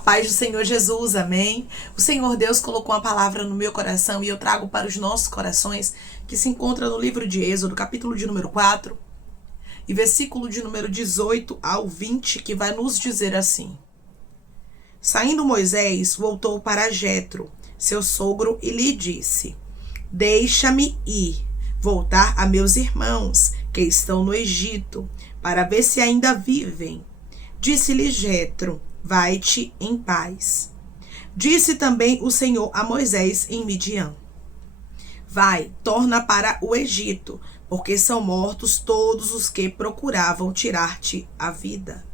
paz do Senhor Jesus, amém? O Senhor Deus colocou uma palavra no meu coração e eu trago para os nossos corações, que se encontra no livro de Êxodo, capítulo de número 4, e versículo de número 18 ao 20, que vai nos dizer assim: Saindo Moisés, voltou para Jetro, seu sogro, e lhe disse: Deixa-me ir, voltar a meus irmãos, que estão no Egito, para ver se ainda vivem. Disse-lhe Jetro: Vai-te em paz. Disse também o Senhor a Moisés em Midian: Vai, torna para o Egito, porque são mortos todos os que procuravam tirar-te a vida.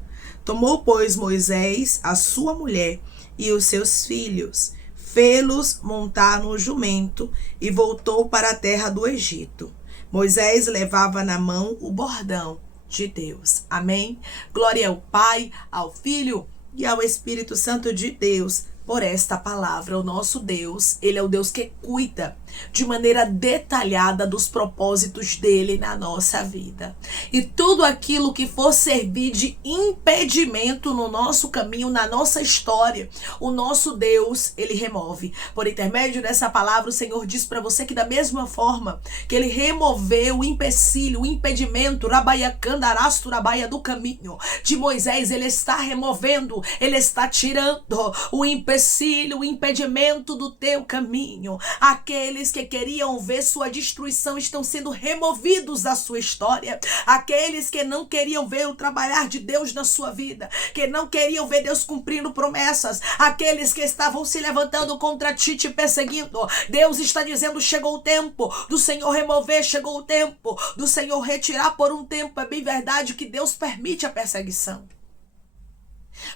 Tomou, pois, Moisés a sua mulher e os seus filhos, fê-los montar no jumento e voltou para a terra do Egito. Moisés levava na mão o bordão de Deus. Amém? Glória ao Pai, ao Filho e ao Espírito Santo de Deus por esta palavra. O nosso Deus, Ele é o Deus que cuida de maneira detalhada dos propósitos dele na nossa vida. E tudo aquilo que for servir de impedimento no nosso caminho, na nossa história, o nosso Deus, Ele remove. Por intermédio dessa palavra, o Senhor diz para você que da mesma forma que Ele removeu o empecilho, o impedimento, rabaiacandarasto, rabaia do caminho de Moisés, Ele está removendo, Ele está tirando o empecilho, o impedimento do teu caminho. Aqueles que queriam ver sua destruição estão sendo removidos da sua história. Aqueles que não queriam ver o trabalhar de Deus na sua vida, que não queriam ver Deus cumprindo promessas, aqueles que estavam se levantando contra ti, te perseguindo, Deus está dizendo: chegou o tempo do Senhor remover, chegou o tempo do Senhor retirar por um tempo. É bem verdade que Deus permite a perseguição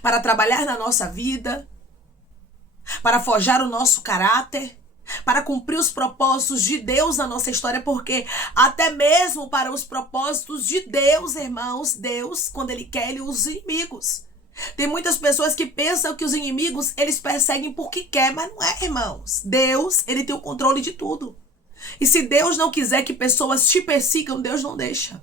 para trabalhar na nossa vida, para forjar o nosso caráter, para cumprir os propósitos de Deus na nossa história, porque até mesmo para os propósitos de Deus, irmãos, Deus, quando Ele quer, Ele usa os inimigos. Tem muitas pessoas que pensam que os inimigos, eles perseguem porque quer, mas não é, irmãos. Deus, Ele tem o controle de tudo. E se Deus não quiser que pessoas te persigam, Deus não deixa.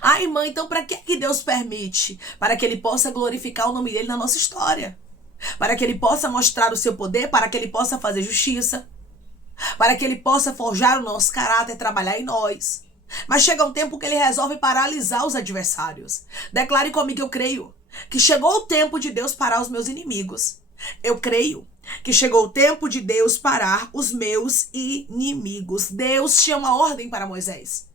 Ah, irmã, então para que Deus permite? Para que Ele possa glorificar o nome dEle na nossa história. Para que Ele possa mostrar o seu poder, para que Ele possa fazer justiça, para que Ele possa forjar o nosso caráter, trabalhar em nós. Mas chega um tempo que Ele resolve paralisar os adversários. Declare comigo: eu creio que chegou o tempo de Deus parar os meus inimigos. Eu creio que chegou o tempo de Deus parar os meus inimigos. Deus tinha uma ordem para Moisés.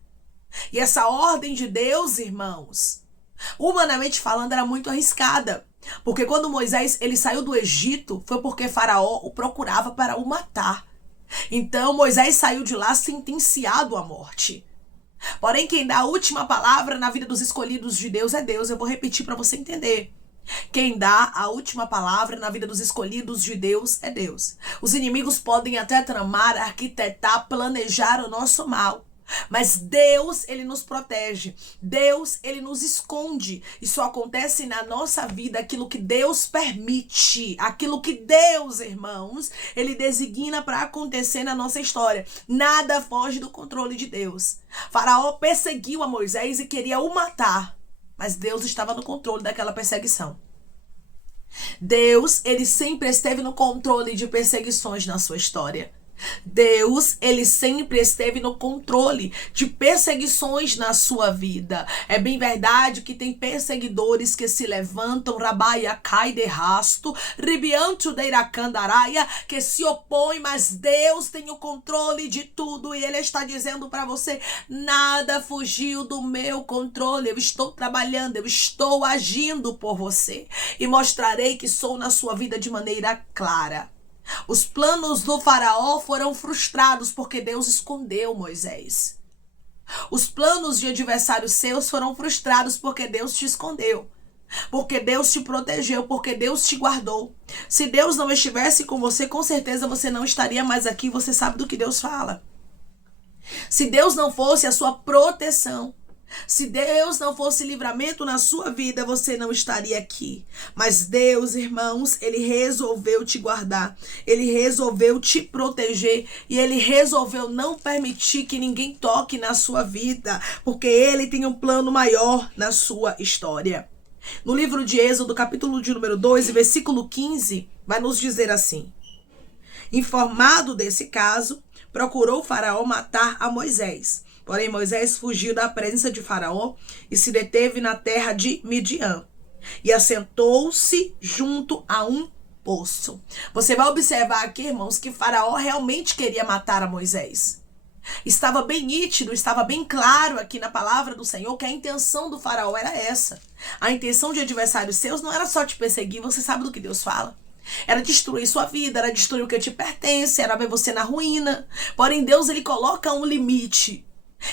E essa ordem de Deus, irmãos, humanamente falando, era muito arriscada. Porque quando Moisés ele saiu do Egito, foi porque Faraó o procurava para o matar. Então Moisés saiu de lá sentenciado à morte. Porém, quem dá a última palavra na vida dos escolhidos de Deus é Deus. Eu vou repetir para você entender. Quem dá a última palavra na vida dos escolhidos de Deus é Deus. Os inimigos podem até tramar, arquitetar, planejar o nosso mal. Mas Deus, Ele nos protege. Deus, Ele nos esconde. Isso acontece na nossa vida, aquilo que Deus permite. Aquilo que Deus, irmãos, Ele designa para acontecer na nossa história. Nada foge do controle de Deus. Faraó perseguiu a Moisés e queria o matar. Mas Deus estava no controle daquela perseguição. Deus, Ele sempre esteve no controle de perseguições na sua história. Deus, Ele sempre esteve no controle de perseguições na sua vida. É bem verdade que tem perseguidores que se levantam, rabaia cai de rasto, ribianto de iracandaraia, que se opõem, mas Deus tem o controle de tudo e Ele está dizendo para você: nada fugiu do meu controle. Eu estou trabalhando, eu estou agindo por você e mostrarei que sou na sua vida de maneira clara. Os planos do Faraó foram frustrados porque Deus escondeu Moisés. Os planos de adversários seus foram frustrados porque Deus te escondeu. Porque Deus te protegeu, porque Deus te guardou. Se Deus não estivesse com você, com certeza você não estaria mais aqui. Você sabe do que Deus fala. Se Deus não fosse a sua proteção, se Deus não fosse livramento na sua vida, você não estaria aqui. Mas Deus, irmãos, Ele resolveu te guardar. Ele resolveu te proteger. E Ele resolveu não permitir que ninguém toque na sua vida. Porque Ele tem um plano maior na sua história. No livro de Êxodo, capítulo de número 2, versículo 15, vai nos dizer assim: informado desse caso, procurou Faraó matar a Moisés. Porém, Moisés fugiu da presença de Faraó e se deteve na terra de Midian. E assentou-se junto a um poço. Você vai observar aqui, irmãos, que Faraó realmente queria matar a Moisés. Estava bem nítido, estava bem claro aqui na palavra do Senhor que a intenção do Faraó era essa. A intenção de adversários seus não era só te perseguir, você sabe do que Deus fala. Era destruir sua vida, era destruir o que te pertence, era ver você na ruína. Porém, Deus, ele coloca um limite.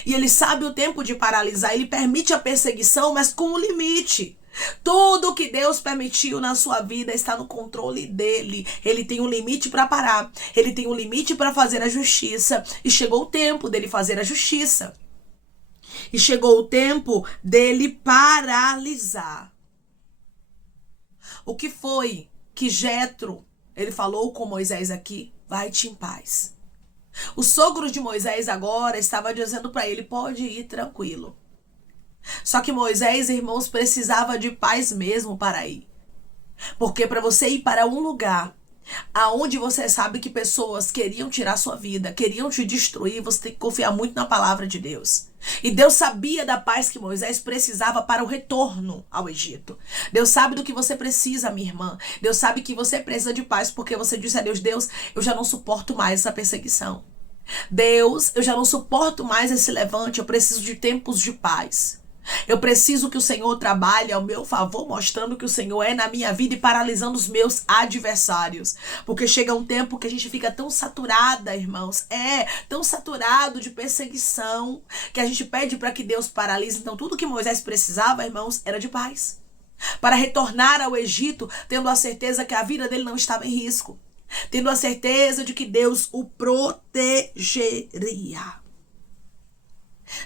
E ele sabe o tempo de paralisar, ele permite a perseguição, mas com um limite. Tudo que Deus permitiu na sua vida está no controle dele. Ele tem um limite para parar. Ele tem um limite para fazer a justiça. E chegou o tempo dele fazer a justiça. E chegou o tempo dele paralisar. O que foi que Jetro, ele falou com Moisés aqui? Vai-te em paz. O sogro de Moisés agora estava dizendo para ele: pode ir tranquilo. Só que Moisés, irmãos, precisava de paz mesmo para ir. Porque para você ir para um lugar aonde você sabe que pessoas queriam tirar sua vida, queriam te destruir, você tem que confiar muito na palavra de Deus. E Deus sabia da paz que Moisés precisava para o retorno ao Egito. Deus sabe do que você precisa, minha irmã. Deus sabe que você precisa de paz porque você disse a Deus: Deus, eu já não suporto mais essa perseguição. Deus, eu já não suporto mais esse levante, eu preciso de tempos de paz. Eu preciso que o Senhor trabalhe ao meu favor, mostrando que o Senhor é na minha vida e paralisando os meus adversários. Porque chega um tempo que a gente fica tão saturada, irmãos, tão saturado de perseguição, que a gente pede para que Deus paralise. Então tudo que Moisés precisava, irmãos, era de paz. Para retornar ao Egito, tendo a certeza que a vida dele não estava em risco. Tendo a certeza de que Deus o protegeria.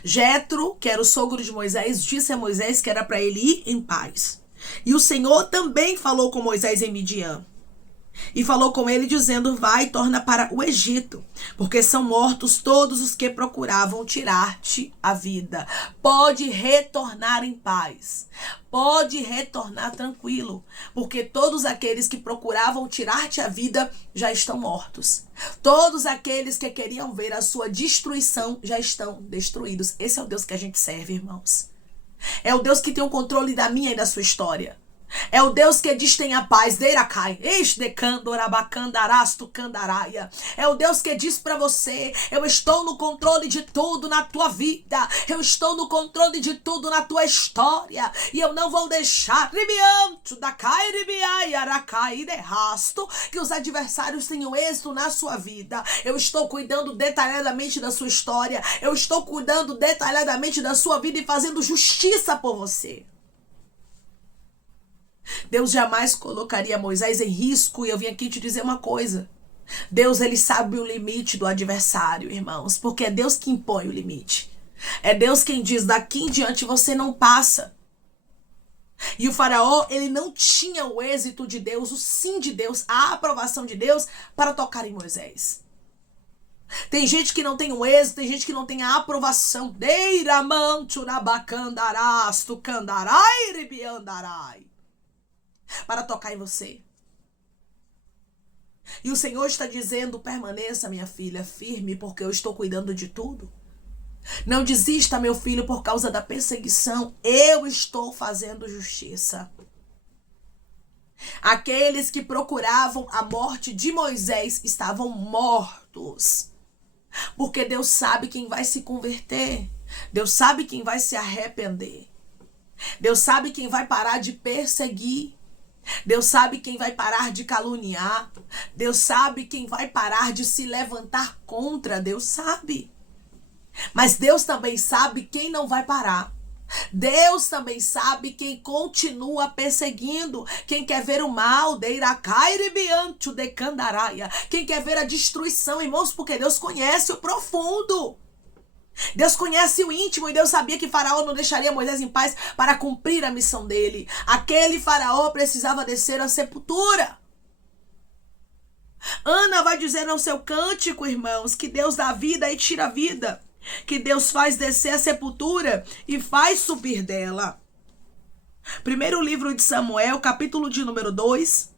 Jetro, que era o sogro de Moisés, disse a Moisés que era para ele ir em paz. E o Senhor também falou com Moisés em Midian. E falou com ele dizendo: vai e torna para o Egito, porque são mortos todos os que procuravam tirar-te a vida. Pode retornar em paz. Pode retornar tranquilo, porque todos aqueles que procuravam tirar-te a vida já estão mortos. Todos aqueles que queriam ver a sua destruição já estão destruídos. Esse é o Deus que a gente serve, irmãos. É o Deus que tem o controle da minha e da sua história. É o Deus que diz: tenha paz, deiracai, candaraya. É o Deus que diz para você: eu estou no controle de tudo na tua vida, eu estou no controle de tudo na tua história, e eu não vou deixar que os adversários tenham êxito na sua vida. Eu estou cuidando detalhadamente da sua história, eu estou cuidando detalhadamente da sua vida e fazendo justiça por você. Deus jamais colocaria Moisés em risco. E eu vim aqui te dizer uma coisa: Deus, ele sabe o limite do adversário, irmãos, porque é Deus que impõe o limite. É Deus quem diz: daqui em diante você não passa. E o Faraó, ele não tinha o êxito de Deus, o sim de Deus, a aprovação de Deus para tocar em Moisés. Tem gente que não tem o êxito, tem gente que não tem a aprovação para tocar em você. E o Senhor está dizendo: permaneça, minha filha, firme, porque eu estou cuidando de tudo. Não desista, meu filho, por causa da perseguição. Eu estou fazendo justiça. Aqueles que procuravam a morte de Moisés estavam mortos. Porque Deus sabe quem vai se converter. Deus sabe quem vai se arrepender. Deus sabe quem vai parar de perseguir. Deus sabe quem vai parar de caluniar. Deus sabe quem vai parar de se levantar contra. Deus sabe. Mas Deus também sabe quem não vai parar. Deus também sabe quem continua perseguindo. Quem quer ver o mal, quem quer ver a destruição, irmãos, porque Deus conhece o profundo. Deus conhece o íntimo, e Deus sabia que Faraó não deixaria Moisés em paz para cumprir a missão dele. Aquele Faraó precisava descer à sepultura. Ana vai dizer no seu cântico, irmãos, que Deus dá vida e tira a vida, que Deus faz descer a sepultura e faz subir dela. Primeiro livro de Samuel, capítulo de número 2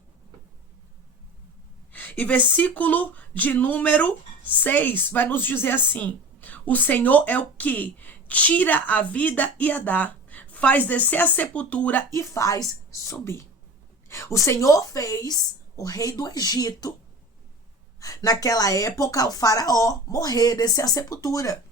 e versículo de número 6, vai nos dizer assim: o Senhor é o que tira a vida e a dá, faz descer a sepultura e faz subir. O Senhor fez o rei do Egito, naquela época, o faraó, morrer, descer a sepultura.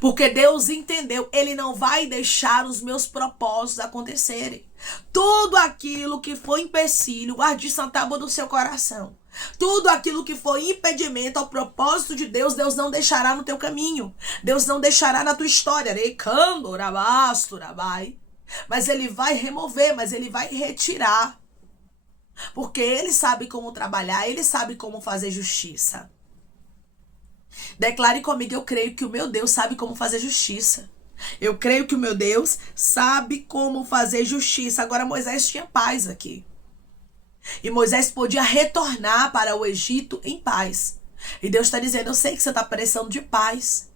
Porque Deus entendeu, Ele não vai deixar os meus propósitos acontecerem. Tudo aquilo que foi empecilho, guarde isso na tábua do seu coração. Tudo aquilo que foi impedimento ao propósito de Deus, Deus não deixará no teu caminho. Deus não deixará na tua história. Mas Ele vai remover, mas Ele vai retirar. Porque Ele sabe como trabalhar, Ele sabe como fazer justiça. Declare comigo: eu creio que o meu Deus sabe como fazer justiça. Eu creio que o meu Deus sabe como fazer justiça. Agora Moisés tinha paz aqui. E Moisés podia retornar para o Egito em paz. E Deus está dizendo: eu sei que você está precisando de paz.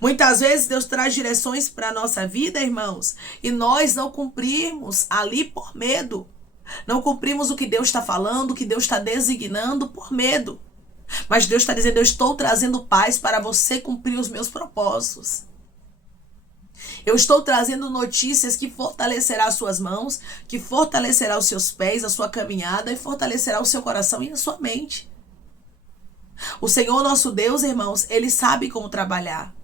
Muitas vezes Deus traz direções para a nossa vida, irmãos, e nós não cumprimos ali por medo. Não cumprimos o que Deus está falando, o que Deus está designando por medo. Mas Deus está dizendo: eu estou trazendo paz para você cumprir os meus propósitos. Eu estou trazendo notícias que fortalecerá as suas mãos, que fortalecerá os seus pés, a sua caminhada e fortalecerá o seu coração e a sua mente. O Senhor nosso Deus, irmãos, Ele sabe como trabalhar.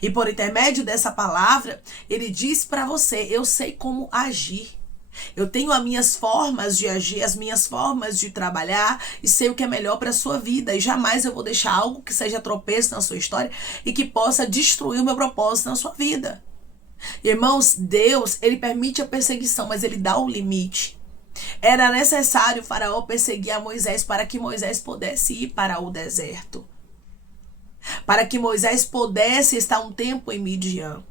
E por intermédio dessa palavra, Ele diz para você: eu sei como agir. Eu tenho as minhas formas de agir, as minhas formas de trabalhar e sei o que é melhor para a sua vida. E jamais eu vou deixar algo que seja tropeço na sua história e que possa destruir o meu propósito na sua vida. Irmãos, Deus, Ele permite a perseguição, mas Ele dá o limite. Era necessário o faraó perseguir a Moisés para que Moisés pudesse ir para o deserto. Para que Moisés pudesse estar um tempo em Midian.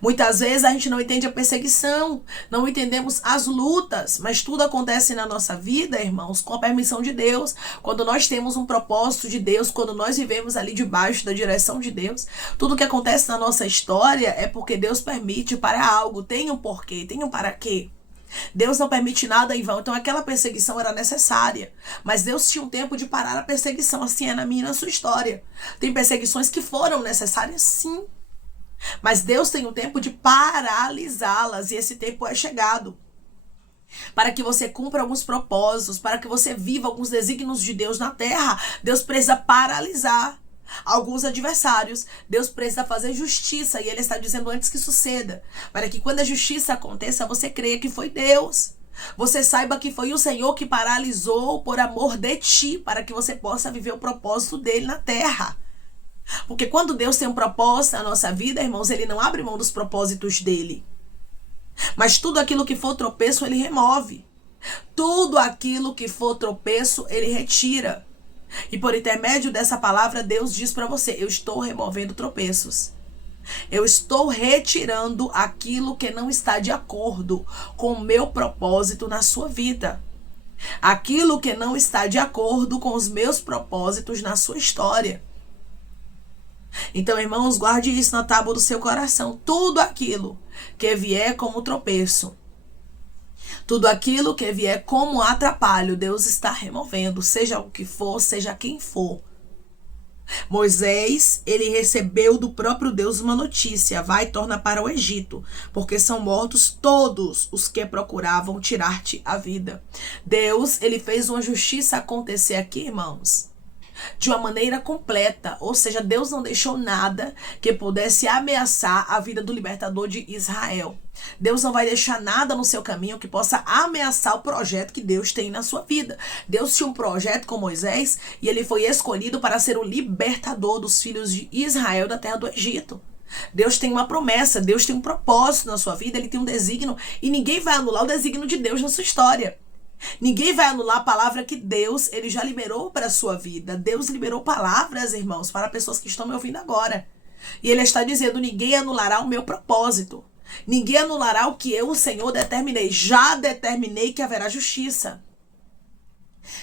Muitas vezes a gente não entende a perseguição, não entendemos as lutas, mas tudo acontece na nossa vida, irmãos, com a permissão de Deus. Quando nós temos um propósito de Deus, quando nós vivemos ali debaixo da direção de Deus, tudo que acontece na nossa história é porque Deus permite para algo, tem um porquê, tem um para quê. Deus não permite nada em vão, então aquela perseguição era necessária, mas Deus tinha um tempo de parar a perseguição, assim é na minha e na sua história. Tem perseguições que foram necessárias, sim. Mas Deus tem um tempo de paralisá-las e esse tempo é chegado. Para que você cumpra alguns propósitos, para que você viva alguns desígnios de Deus na terra, Deus precisa paralisar alguns adversários. Deus precisa fazer justiça e Ele está dizendo antes que suceda. Para que quando a justiça aconteça, você creia que foi Deus. Você saiba que foi o Senhor que paralisou por amor de ti, para que você possa viver o propósito dele na terra. Porque quando Deus tem um propósito na nossa vida, irmãos, Ele não abre mão dos propósitos dele. Mas tudo aquilo que for tropeço, Ele remove. Tudo aquilo que for tropeço, Ele retira. E por intermédio dessa palavra, Deus diz para você: eu estou removendo tropeços. Eu estou retirando aquilo que não está de acordo com o meu propósito na sua vida. Aquilo que não está de acordo com os meus propósitos na sua história. Então, irmãos, guarde isso na tábua do seu coração. Tudo aquilo que vier como tropeço, tudo aquilo que vier como atrapalho, Deus está removendo, seja o que for, seja quem for. Moisés, ele recebeu do próprio Deus uma notícia: vai e torna para o Egito, porque são mortos todos os que procuravam tirar-te a vida. Deus, ele fez uma justiça acontecer aqui, irmãos, de uma maneira completa, ou seja, Deus não deixou nada que pudesse ameaçar a vida do libertador de Israel. Deus não vai deixar nada no seu caminho que possa ameaçar o projeto que Deus tem na sua vida. Deus tinha um projeto com Moisés e ele foi escolhido para ser o libertador dos filhos de Israel da terra do Egito. Deus tem uma promessa, Deus tem um propósito na sua vida, Ele tem um desígnio e ninguém vai anular o desígnio de Deus na sua história. Ninguém vai anular a palavra que Deus, Ele já liberou para a sua vida. Deus liberou palavras, irmãos, para pessoas que estão me ouvindo agora. E Ele está dizendo: ninguém anulará o meu propósito. Ninguém anulará o que eu, o Senhor, determinei. Já determinei que haverá justiça.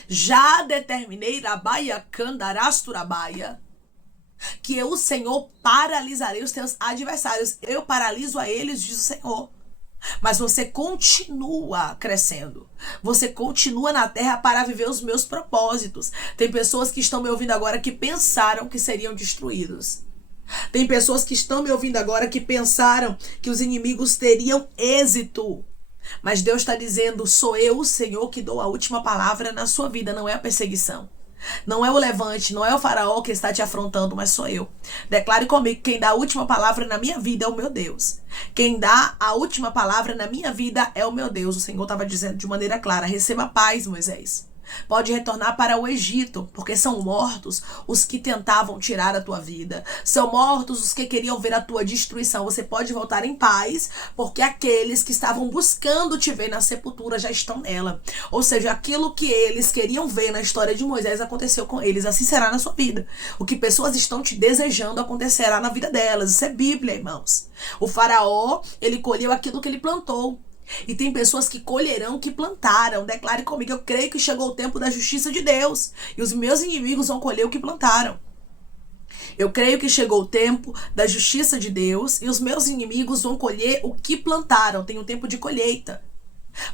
Já determinei, Rabaia Candarasturabaia, que eu, o Senhor, paralisarei os teus adversários. Eu paraliso a eles, diz o Senhor. Mas você continua crescendo. Você continua na terra para viver os meus propósitos. Tem pessoas que estão me ouvindo agora que pensaram que seriam destruídos. Tem pessoas que estão me ouvindo agora que pensaram que os inimigos teriam êxito. Mas Deus está dizendo, sou eu, o Senhor, que dou a última palavra na sua vida, não é a perseguição. Não é o levante, não é o faraó que está te afrontando, mas sou eu. Declare comigo, quem dá a última palavra na minha vida é o meu Deus. Quem dá a última palavra na minha vida é o meu Deus. O Senhor estava dizendo de maneira clara, receba paz, Moisés. Pode retornar para o Egito, porque são mortos os que tentavam tirar a tua vida. São mortos os que queriam ver a tua destruição. Você pode voltar em paz, porque aqueles que estavam buscando te ver na sepultura já estão nela. Ou seja, aquilo que eles queriam ver na história de Moisés aconteceu com eles. Assim será na sua vida. O que pessoas estão te desejando acontecerá na vida delas. Isso é Bíblia, irmãos. O faraó, ele colheu aquilo que ele plantou. E tem pessoas que colherão que plantaram. Declare comigo, eu creio que chegou o tempo da justiça de Deus. E os meus inimigos vão colher o que plantaram. Eu creio que chegou o tempo da justiça de Deus. E os meus inimigos vão colher o que plantaram. Tem um tempo de colheita.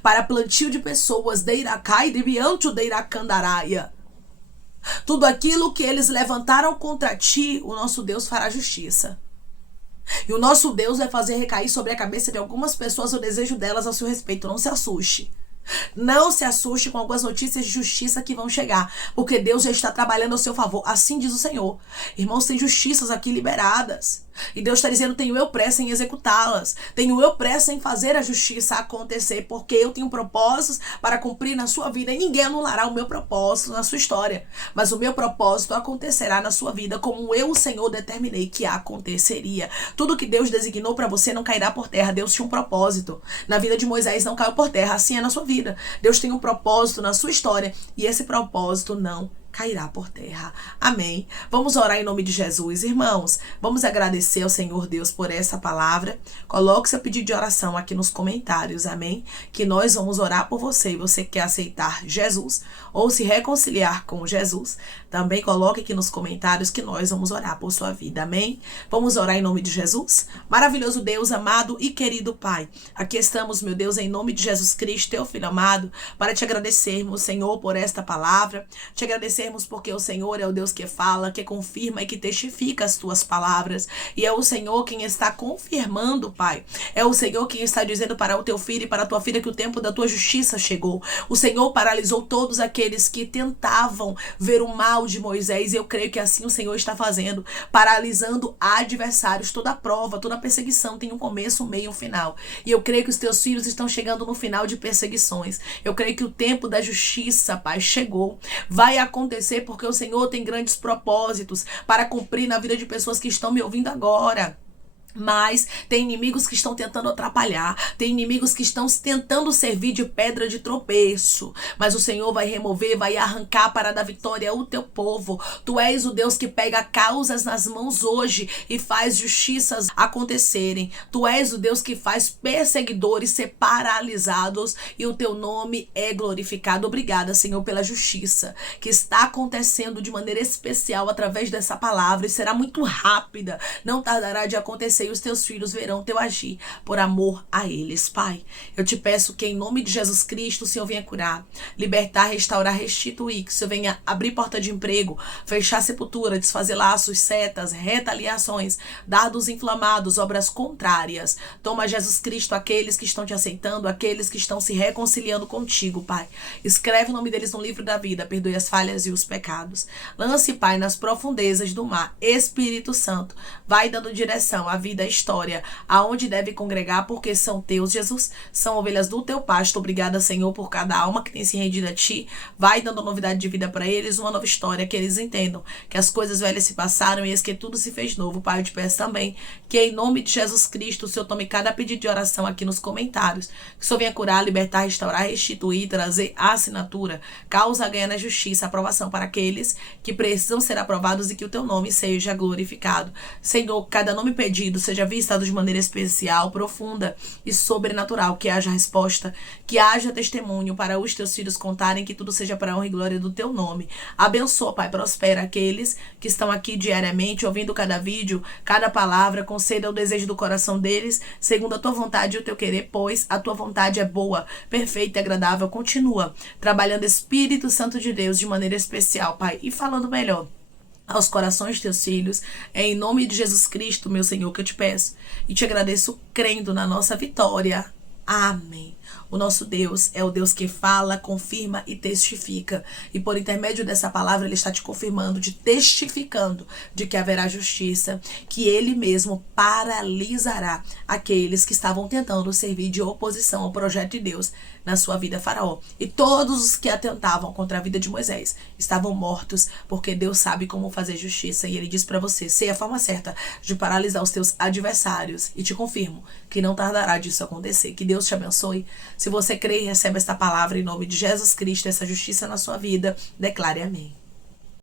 Para plantio de pessoas. Deiracai, debianto, deiracandaraia. Tudo aquilo que eles levantaram contra ti, o nosso Deus fará justiça. E o nosso Deus vai fazer recair sobre a cabeça de algumas pessoas o desejo delas a seu respeito. Não se assuste. Não se assuste com algumas notícias de justiça que vão chegar, porque Deus já está trabalhando ao seu favor. Assim diz o Senhor. Irmãos, tem justiças aqui liberadas. E Deus está dizendo, tenho eu pressa em executá-las. Tenho eu pressa em fazer a justiça acontecer, porque eu tenho propósitos para cumprir na sua vida. E ninguém anulará o meu propósito na sua história. Mas o meu propósito acontecerá na sua vida, como eu, o Senhor, determinei que aconteceria. Tudo que Deus designou para você não cairá por terra. Deus tinha um propósito. Na vida de Moisés não caiu por terra. Assim é na sua vida. Deus tem um propósito na sua história. E esse propósito não cairá por terra. Amém. Vamos orar em nome de Jesus. Irmãos, vamos agradecer ao Senhor Deus por essa palavra. Coloque seu pedido de oração aqui nos comentários. Amém. Que nós vamos orar por você. E você quer aceitar Jesus ou se reconciliar com Jesus, também coloque aqui nos comentários que nós vamos orar por sua vida. Amém. Vamos orar em nome de Jesus. Maravilhoso Deus, amado e querido Pai. Aqui estamos, meu Deus, em nome de Jesus Cristo, teu Filho amado, para te agradecermos, Senhor, por esta palavra. Te agradecermos porque o Senhor é o Deus que fala, que confirma e que testifica as tuas palavras. E é o Senhor quem está confirmando, Pai. É o Senhor quem está dizendo para o teu filho e para a tua filha que o tempo da tua justiça chegou. O Senhor paralisou todos aqueles que tentavam ver o mal de Moisés. E eu creio que assim o Senhor está fazendo, paralisando adversários. Toda prova, toda perseguição tem um começo, um meio e um final. E eu creio que os teus filhos estão chegando no final de perseguições. Eu creio que o tempo da justiça, Pai, chegou. Vai acontecer porque o Senhor tem grandes propósitos para cumprir na vida de pessoas que estão me ouvindo agora. Mas tem inimigos que estão tentando atrapalhar. Tem inimigos que estão tentando servir de pedra de tropeço. Mas o Senhor vai remover, vai arrancar para dar vitória ao teu povo. Tu és o Deus que pega causas nas mãos hoje e faz justiças acontecerem. Tu és o Deus que faz perseguidores ser paralisados e o teu nome é glorificado. Obrigada, Senhor, pela justiça que está acontecendo de maneira especial através dessa palavra e será muito rápida. Não tardará de acontecer. E os teus filhos verão teu agir por amor a eles, Pai. Eu te peço que em nome de Jesus Cristo o Senhor venha curar, libertar, restaurar, restituir, que o Senhor venha abrir porta de emprego, fechar sepultura, desfazer laços, setas, retaliações, dardos inflamados, obras contrárias. Toma, Jesus Cristo, aqueles que estão te aceitando, aqueles que estão se reconciliando contigo, Pai. Escreve o nome deles no livro da vida, perdoe as falhas e os pecados. Lance, Pai, nas profundezas do mar. Espírito Santo, vai dando direção à vida, à história, aonde deve congregar, porque são teus, Jesus, são ovelhas do teu pasto. Obrigada, Senhor, por cada alma que tem se rendido a ti. Vai dando novidade de vida para eles, uma nova história, que eles entendam que as coisas velhas se passaram e eis que tudo se fez novo. Pai, eu te peço também que em nome de Jesus Cristo o Senhor tome cada pedido de oração aqui nos comentários, que o Senhor venha curar, libertar, restaurar, restituir, trazer a assinatura, causa ganha na justiça, aprovação para aqueles que precisam ser aprovados e que o teu nome seja glorificado. Senhor, cada nome pedido seja vista de maneira especial, profunda e sobrenatural, que haja resposta, que haja testemunho para os teus filhos contarem, que tudo seja para a honra e glória do teu nome. Abençoa, Pai, prospera aqueles que estão aqui diariamente, ouvindo cada vídeo, cada palavra, conceda o desejo do coração deles, segundo a tua vontade e o teu querer, pois a tua vontade é boa, perfeita e agradável. Continua trabalhando, Espírito Santo de Deus, de maneira especial, Pai, e falando melhor aos corações de teus filhos. É em nome de Jesus Cristo, meu Senhor, que eu te peço e te agradeço, crendo na nossa vitória. Amém. O nosso Deus é o Deus que fala, confirma e testifica. E por intermédio dessa palavra, Ele está te confirmando, te testificando de que haverá justiça, que Ele mesmo paralisará aqueles que estavam tentando servir de oposição ao projeto de Deus na sua vida, Faraó. E todos os que atentavam contra a vida de Moisés estavam mortos, porque Deus sabe como fazer justiça. E Ele diz para você, sei a forma certa de paralisar os teus adversários. E te confirmo que não tardará disso acontecer. Que Deus te abençoe. Se você crê e recebe esta palavra em nome de Jesus Cristo, essa justiça na sua vida, declare amém.